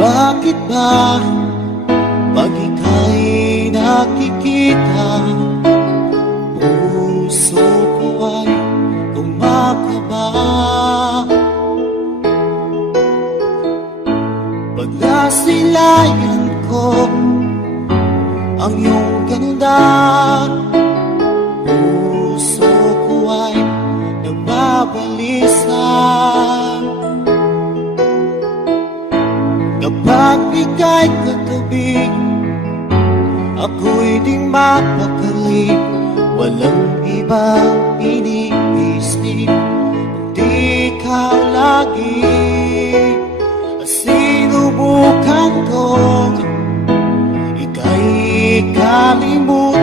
Bakit ba pag ika'y nakikita, puso ko ay kumakaba? Pag nasilayan ko ang iyong ganda, puso ko ay nababalisa. Kapag ika'y katabi, ako'y di mapakali. Walang ibang iniisip, kundi ikaw lagi. Sinubukan kong ika'y kalimutan,